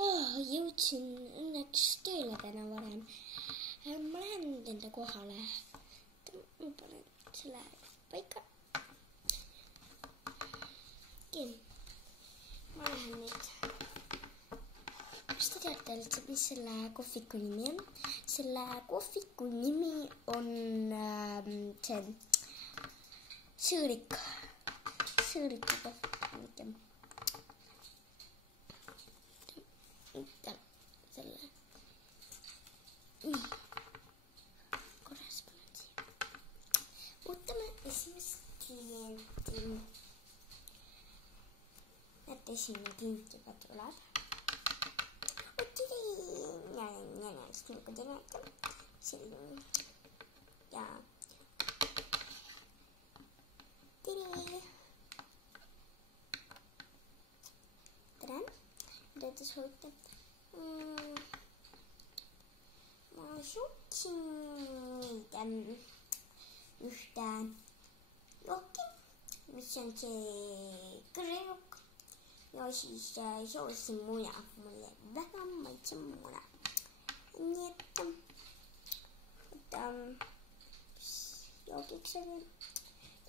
Jõudsin õnneks tööle täna varem. Ma lähen nüüd enda kohale. Ma panen selle paika. Ma lähen nüüd. Kas te teate üldse, mis selle kohviku nimi on? Selle kohviku nimi on see sõõrik. Sõõriku kohvik. Selle. Nii. Korras panen siia. Ootame esimest klienti. Näete, esimene klient juba tuleb. Ja tere! Tere! Mida te soovite? Ma suutsin ühte jooki, mis on see kõrrejook. Ja siis soosin muna. Mulle väga maitseb muna. Nii et joogiks oli.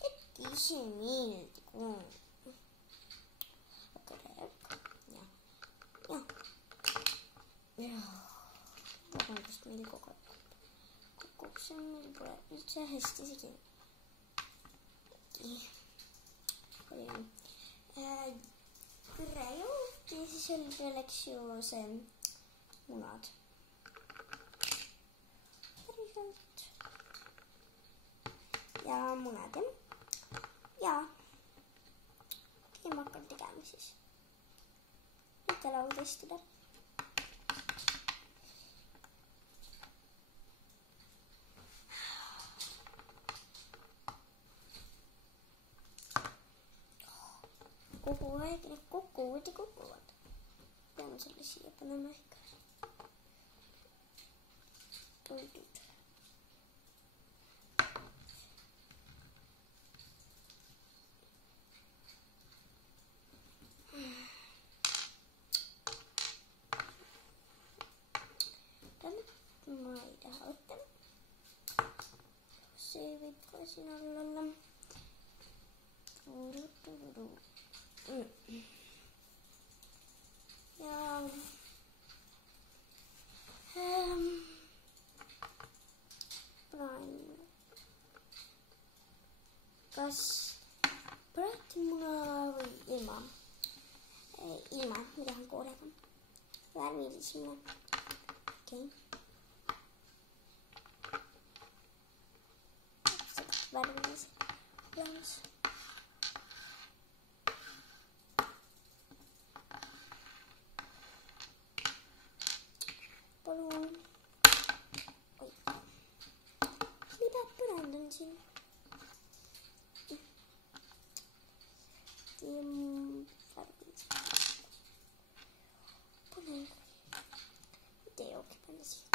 Et ise meeldigu. Kõrrejook. Ja. Vabandust, meil koguks on meil pole üldse hästi isegi. Kõrrejook ja siis oleks ju see munad. Päriselt. Ja munad, jah. Ja. Ma hakkan tegema siis. Mitte lauda istuda. Kogu aeg need kukuvad. Peame selle siia panema ikka. Toidud. Ma ei taha võtta. See võib ka siin all olla. Ja praegu kas praetimuna või ilma? Ilma, ma tahan koolega. Värvilisime. Okei. Värvilised plaanis. Palun. Oi. Mida põrand on siin? Värvilised. Panen. Mitte jooki panna siia.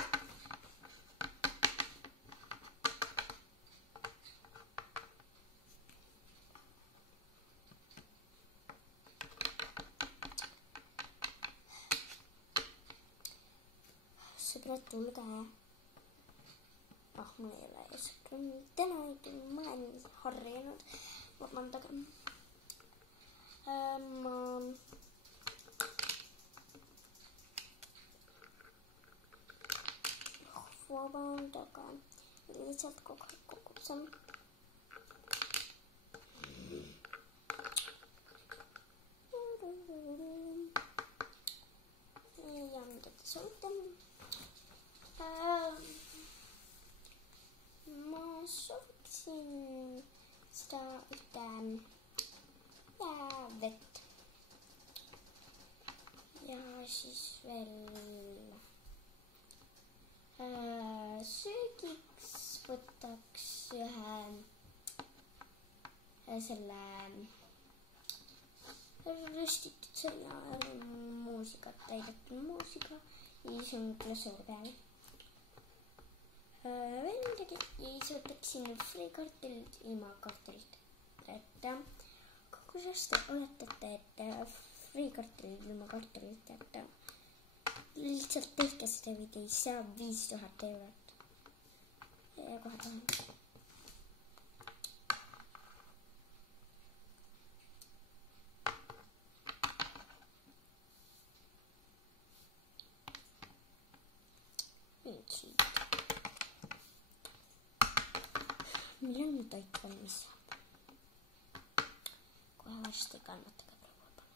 Sõbrad, tulge. Mul ei ole sõbrad. Täna ei tule, ma olen harjunud. Vabandage. Vabandage. Lihtsalt kogu aeg kukub see. Ja mida te soovite? Ma sooviksin seda ühte vett. Ja siis veel söögiks võtaks ühe selle röstitud sõna muusikat, täidetud muusika ja siis on glasuur peal. Veel midagi ja siis võtaksin friikartulit ilma kartulit. Kuidas te oletate, et friikartulit ilma kartulit, et lihtsalt tehke seda videot, see on 5000 eurot. Ja kohe tahan. Millal mu toit valmis saab? Kohe varsti kannatage proua pane.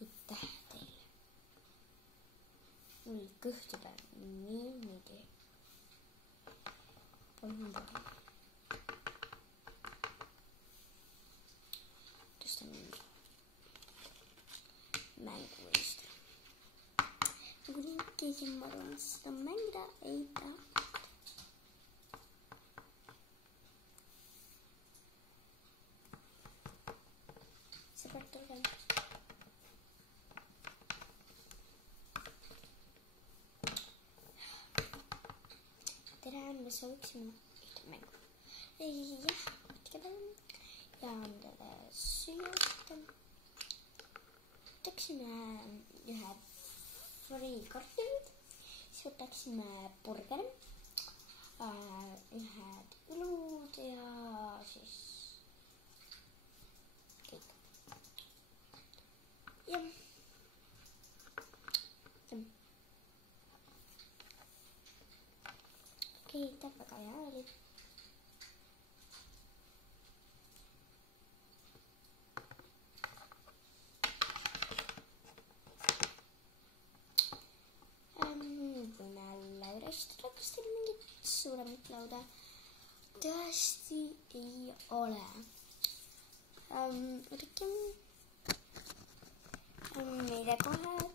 Aitäh teile. Mul kõht juba niimoodi. Palun. Tõstan mängu eest. Kui keegi ma arvan, seda mängida ei taha. Sõbrad tulge. Tere, me sooviksime ühte mängu. Jah, võtke palun. Ja endale süüa võtta. Võtaksime ühe friikartulit. Siis võtaksime burgeri. Ühed õlud ja siis kõik. Jah. Okei, väga hea oli. Võime lauda istuda, kas teil mingit suuremat lauda? Tõesti ei ole. Oodake. Meile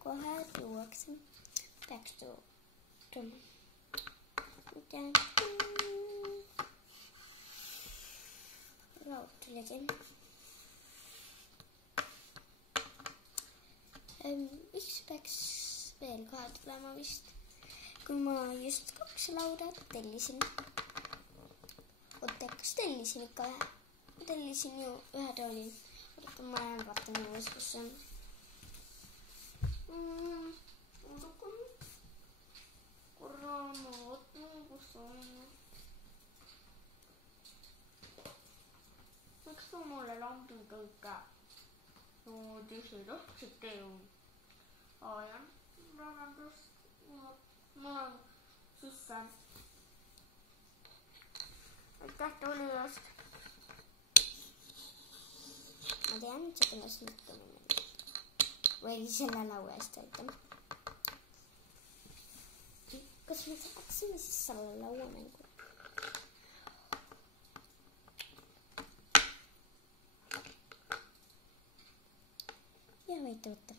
kohe tuuakse. Peaks tulema. Laud tuli siin. Üks peaks veel kohe tulema vist. Kui ma just 2 lauda tellisin. Oota, kas tellisin ikka ühe? Tellisin ju ühe tooli. Oota, ma vaatan uues, kus on. Korra ma vaatan, kus on. Miks ma mulle lambin kõike? No, tühja tahtsite ju. Ajan, vabandust. Mul on sisse. Aitäh tuli eest. Ma tean, et see kõlas mõtlema. Või selle laua eest aitäh. Kas me saaksime siis selle laua mängu? Ja võite võtta.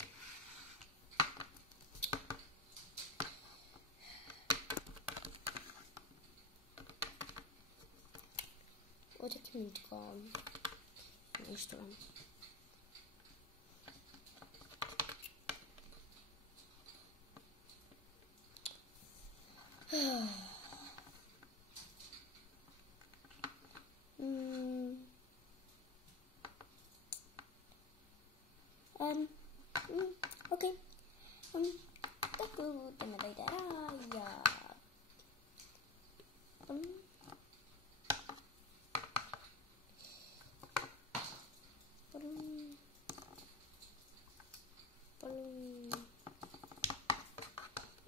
Oodake mind ka istuvan. Okei. Taku teeme toid ära ja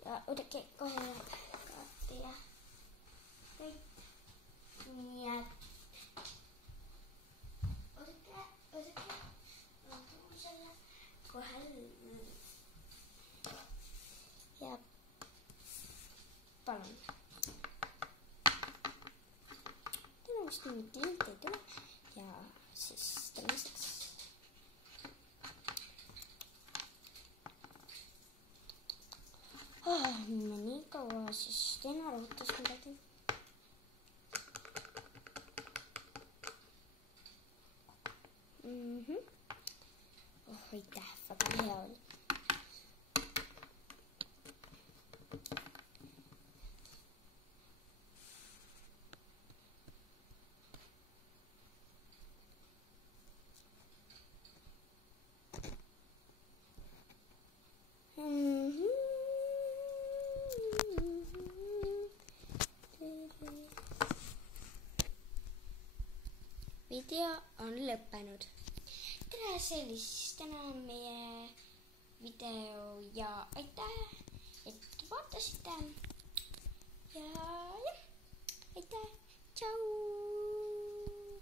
ja oodake kohe kaarti ja kõik. Nii et oodake. Ma tuun selle kohe. Ja palun. mitte ilmselt ei tule ja siis teiseks. Ma nii kaua siis teen arvutus midagi. Aitäh, väga hea oli. Video on lõppenud. Tere, see oli siis täna meie video ja aitäh, et vaatasite. Ja jah, aitäh, tšau.